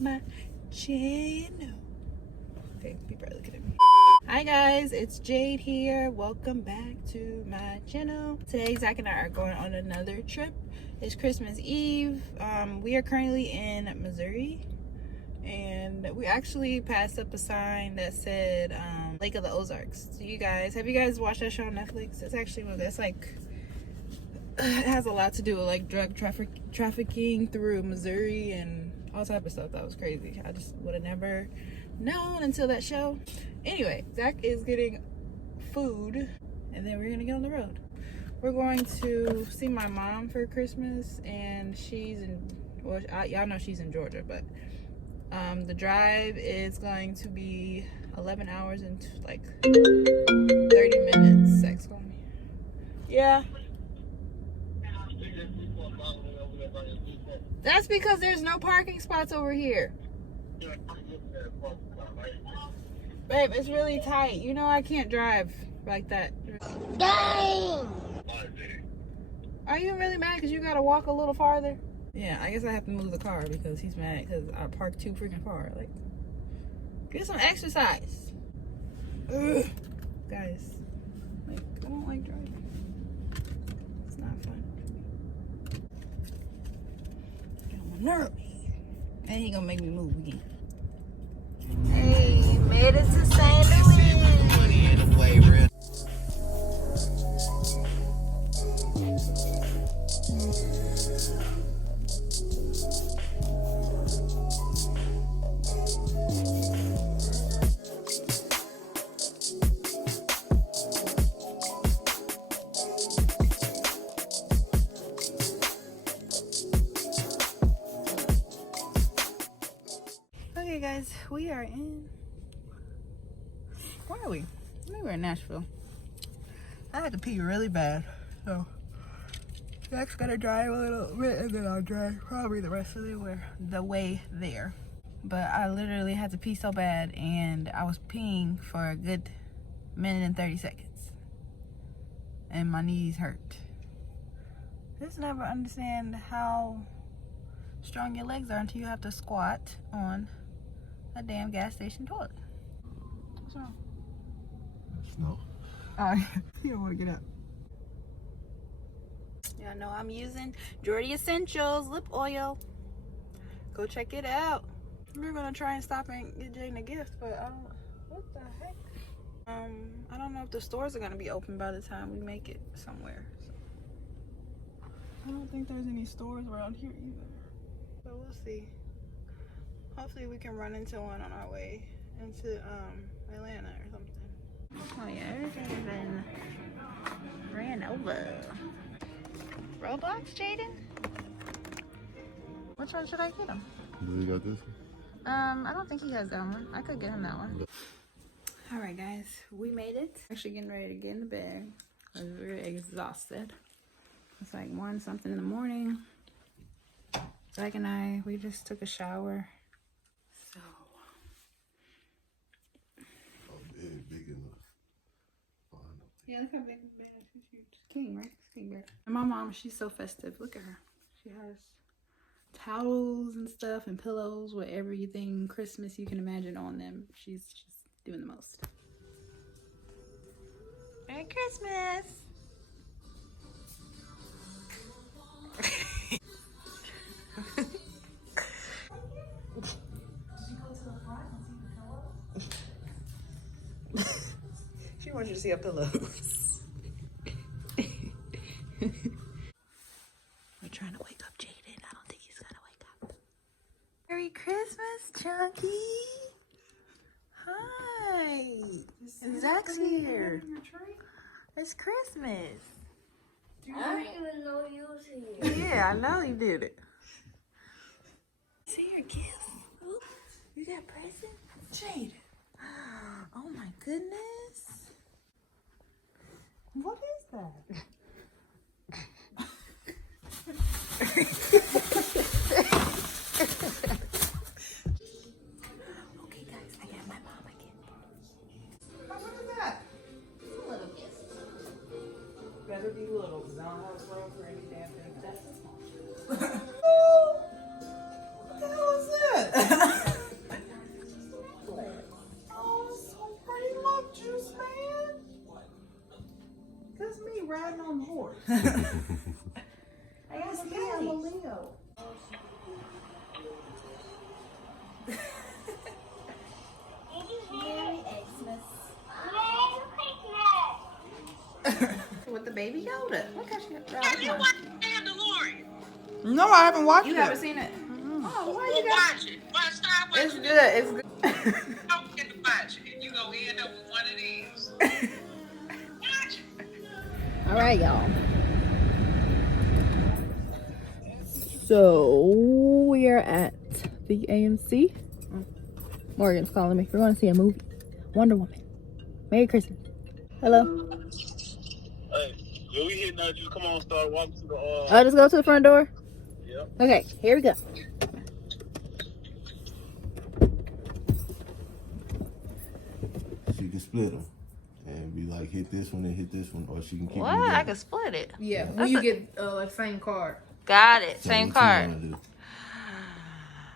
my channel. Okay, people are looking at me. Hi guys, it's Jade here. Welcome back to my channel. Today Zach and I are going on another trip. It's Christmas Eve. We are currently in Missouri, and we actually passed up a sign that said Lake of the Ozarks. So have you guys watched that show on Netflix? It's actually one that's like, it has a lot to do with like drug trafficking through Missouri and all type of stuff. That was crazy. I just would have never known until that show. Anyway, Zach is getting food, and then we're gonna get on the road. We're going to see my mom for Christmas, and she's in, well, y'all know she's in Georgia, but the drive is going to be 11 hours and like 30 minutes. Zach's calling me. Yeah. That's because there's no parking spots over here. Babe, it's really tight. You know I can't drive like that. Dang! Are you really mad because you gotta walk a little farther? Yeah, I guess I have to move the car because he's mad because I parked too freaking far. Like, get some exercise. Ugh. Guys, like, I don't like driving. It's not fun. Get on my nerves. And he gonna make me move again. Hey, made it to St. Louis. Okay guys, we are in, where are we? I think we're in Nashville. I had to pee really bad, so Zach's gonna drive a little bit and then I'll drive probably the rest of the way there. But I literally had to pee so bad, and I was peeing for a good minute and 30 seconds. And my knees hurt. Just never understand how strong your legs are until you have to squat on a damn gas station toilet. What's wrong? No. Oh, you don't want to get up. Yeah, no, I'm using Jordy Essentials lip oil. Go check it out. We're gonna try and stop and get Jaden a gift, but I don't. What the heck? I don't know if the stores are gonna be open by the time we make it somewhere. So. I don't think there's any stores around here either. But we'll see. Hopefully we can run into one on our way into Atlanta or something. Oh yeah, everything's been ran over. Roblox, Jaden? Which one should I get him? You got this one? I don't think he has that one. I could get him that one. Alright guys, we made it. Actually getting ready to get in the bed because we're exhausted. It's like 1 something in the morning. Zach and we just took a shower. So. Oh, big enough. Yeah, look how big the bed is. She's huge. King, right? It's king bed. And my mom, she's so festive. Look at her. She has towels and stuff and pillows with everything Christmas you can imagine on them. She's just doing the most. Merry Christmas! She wants you to see her pillows. We're trying to wake up Jaden. I don't think he's gonna wake up. Merry Christmas, Chunky. Hi. Zach's here. It's Christmas. I didn't even know you was here. Yeah, I know you did it. See your gift. You got present? Jaden. Oh my goodness. What is that? Okay guys, I got my mom again. What is that? It's a little gift. Better be little, because I don't have room for any damn thing. That's small. What the hell is that? I guess I'm a Leo. Merry Xmas. With the baby Yoda. Look how she got. Have you watched Mandalorian? No, I haven't watched it. You haven't seen it? Oh, why Well, you got? watch it. Well, start It's watching good. It's good. it. Don't forget to watch it. You're going to end up with one of these. Watch it. All right, y'all. So we are at the AMC. Morgan's calling me. We're going to see a movie. Wonder Woman. Merry Christmas. Hello. Hey, yo, we here now. Just come on, start walking to the. Just go to the front door. Yep. Okay, here we go. She can split them and be like, hit this one and hit this one, or she can keep What? them I together. can split it. Yeah, That's when you a- get like same card. Got it. So Same what you card. wanna do?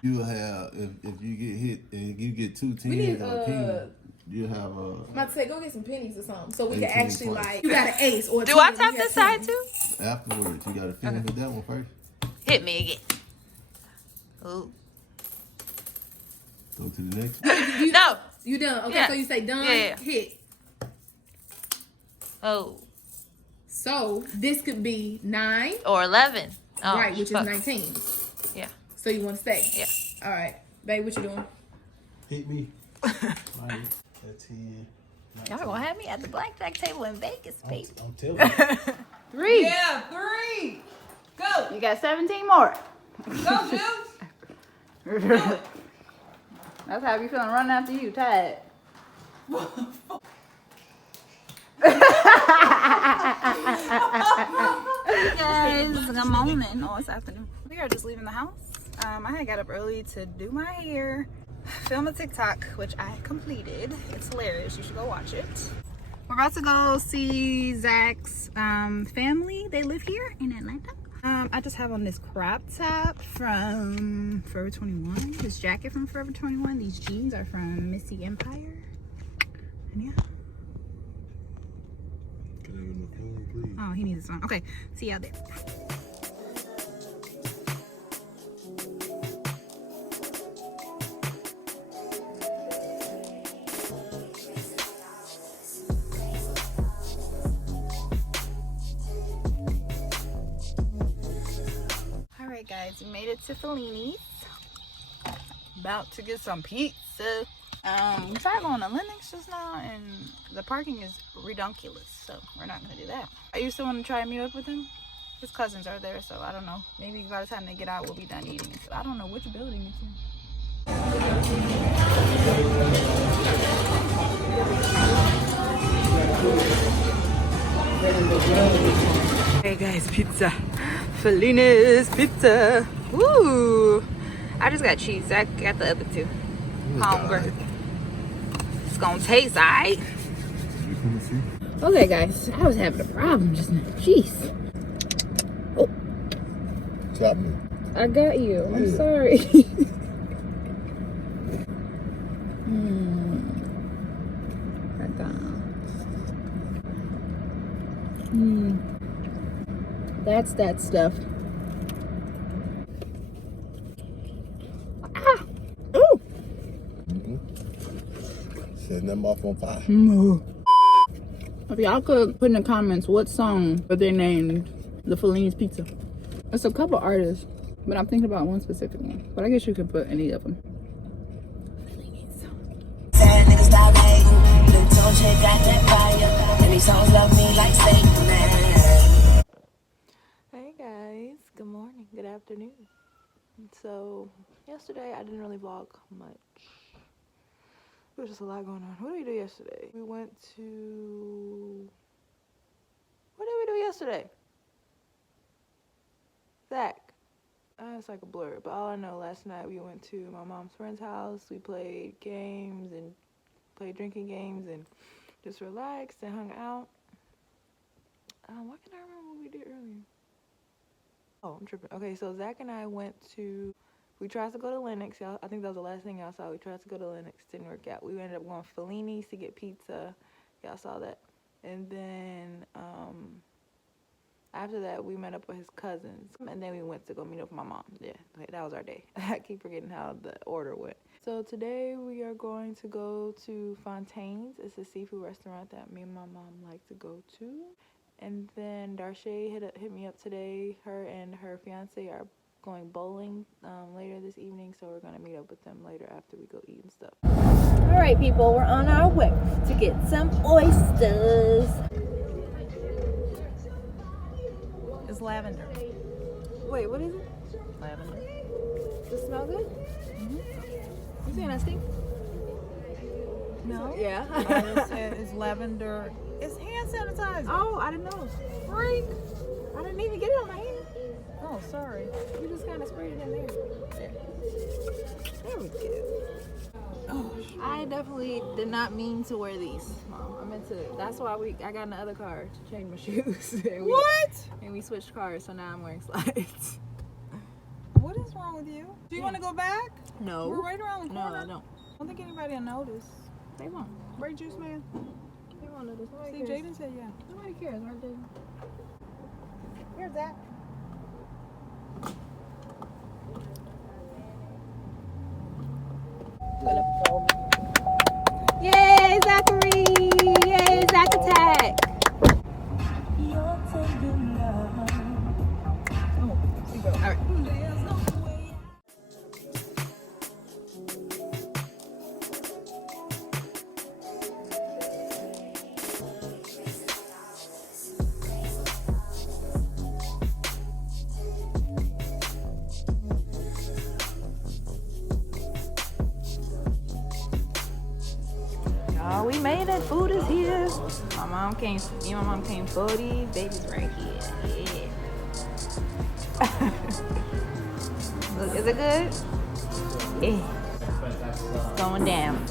You have if you get hit and you get 2 We need tens or king, you have I'm about to say go get some pennies or something so we can 18 actually points. like you got an ace or a Do I 10, tap you this got side 10. too? afterwards. You gotta finish with that one first. Hit me again. Ooh. Go to the next. No. You done? Okay, Yeah. so you say done, Yeah. hit. Oh. So this could be 9, Or 11. Oh, right, which fuck. is 19. Yeah. So you want to stay? Yeah. All right, babe, what you doing? Hit me. Right at 10. Y'all gonna have me at the blackjack table in Vegas, baby. I'm telling you. 3. Yeah, 3. Go. You got 17 more. Go, Juice. That's how you feeling running after you, tired. Hey guys, good morning. Oh, it's afternoon. We are just leaving the house. I had got up early to do my hair, film a TikTok, which I completed. It's hilarious. You should go watch it. We're about to go see Zach's family. They live here in Atlanta. I just have on this crop top from Forever 21. This jacket from Forever 21. These jeans are from Missy Empire. And yeah. Can I get my phone, please? Oh, he needs a song. Okay, see y'all there. All right, guys, we made it to Fellini's. About to get some pizza. We tried going to Lennox just now, and the parking is redonkulous, so we're not gonna do that. I used to want to try and meet up with him. His cousins are there, so I don't know. Maybe by the time they get out, we'll be done eating. So I don't know which building it's in. Hey guys, pizza. Fellini's pizza. Woo! I just got cheese. I got the other two. Hungry. It's gonna taste alright. Okay, guys, I was having a problem just now. Jeez. Oh, Tap me. I got you. I'm sorry. That's that stuff. Ah! Ooh! Setting them off on fire. If y'all could put in the comments what song are they named the Fellini's Pizza. It's a couple artists, but I'm thinking about one specific one. But I guess you could put any of them. Sad niggas stop hating. Them told you got that fire. And these songs love me like Satan, man. Hey guys, good morning, good afternoon. So, yesterday I didn't really vlog much. There was just a lot going on. What did we do yesterday? We went to... What did we do yesterday? Zach. It's like a blur, but all I know, last night we went to my mom's friend's house. We played games and played drinking games and just relaxed and hung out. Why can't I remember what we did earlier? Oh, I'm tripping. Okay, so Zach and I went to... We tried to go to Lennox, y'all. I think that was the last thing y'all saw. We tried to go to Lennox. Didn't work out. We ended up going to Fellini's to get pizza. Y'all saw that. And then After that, we met up with his cousins, and then we went to go meet up with my mom. Yeah, that was our day. I keep forgetting how the order went. So today we are going to go to Fontaine's. It's a seafood restaurant that me and my mom like to go to. And then Darshay hit me up today. Her and her fiance are going bowling later this evening, so we're going to meet up with them later after we go eat and stuff. All right, people, we're on our way to get some oysters. It's lavender. Wait, what is it? Lavender. Does it smell good? You saying I stink? No. Yeah. It's lavender. It's hand sanitizer. Oh, I didn't know. Freak. I didn't even get it on my hand. Oh, sorry. You just kind of sprayed it in there. There we go. Oh, I definitely did not mean to wear these, Mom. I meant to. That's why I got in the other car to change my shoes. And we switched cars, so now I'm wearing slides. What is wrong with you? Do you want to go back? No. We're right around the No, corner. I don't. I don't think anybody will notice. They won't. Right, Juice Man? They won't notice. Nobody See, cares. Jaden said yeah. Nobody cares, right, Jaden? Here's that. Yay, Zachary! Yay, Zach Attack! Oh, we made it. Food is here. Me and my mom came for these babies right here. Yeah. Look, is it good? Yeah. It's going down.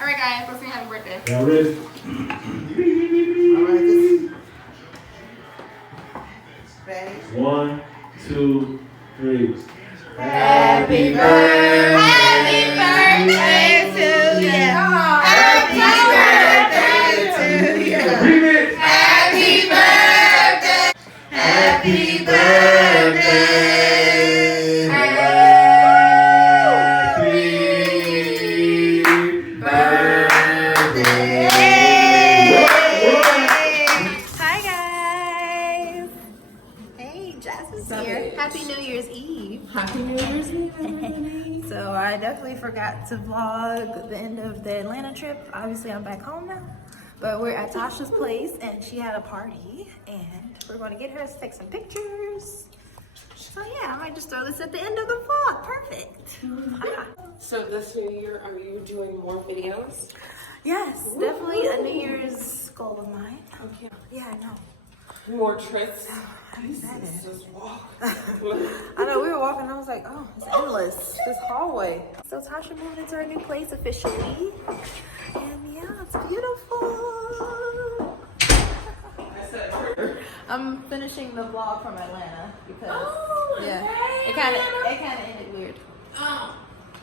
Alright guys, let's sing happy birthday. Y'all ready? Ready? 1, 2, 3. Happy birthday! Happy birthday to you! Happy birthday to you! Happy birthday! Happy birthday! Hi guys. Hey, Jasmine's here. Happy New Year's Eve. Happy New Year's Eve, everybody. So I definitely forgot to vlog the end of the Atlanta trip. Obviously I'm back home now. But we're at Tasha's place and she had a party and we're going to get her to take some pictures. So yeah, I might just throw this at the end of the vlog. Perfect. So this new year, are you doing more videos? Yes, definitely a New Year's goal of mine. Okay. Yeah, I know. More trips? I'm excited. Just walk. I know, we were walking and I was like, oh, it's endless, this hallway. So Tasha moved into her new place officially. And yeah, it's beautiful. I'm finishing the vlog from Atlanta because it kind of ended weird.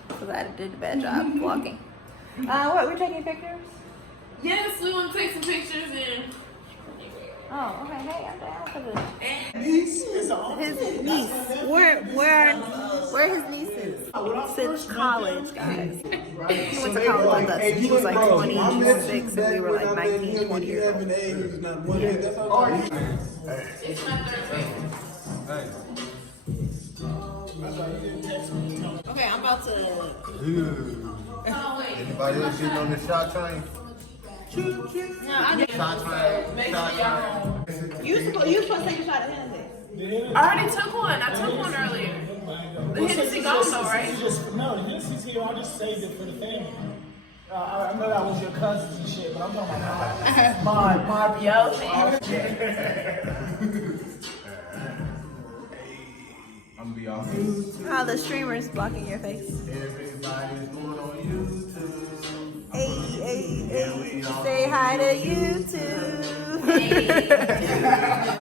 Because I did a bad job vlogging. What, we're taking pictures? Yes, we want to take some pictures and Oh, okay. Hey, I'm down for this. His niece. Where his niece is? Since college, guys. He went to college with us. He was like 26 and we were like 19, 20 years old. Okay, I'm about to. Anybody else getting on the shot train? Shot train. You supposed to take a shot at Hennessy. I already took one. I took one earlier. The Hennessy gone though, right? No, the Hennessy's here. I just saved it for the family. I know that was your cousins and shit, but I'm talking about my Yo, I'm gonna be off. Oh, the streamer's blocking your face. Everybody's going on YouTube. Hey, say hi to YouTube.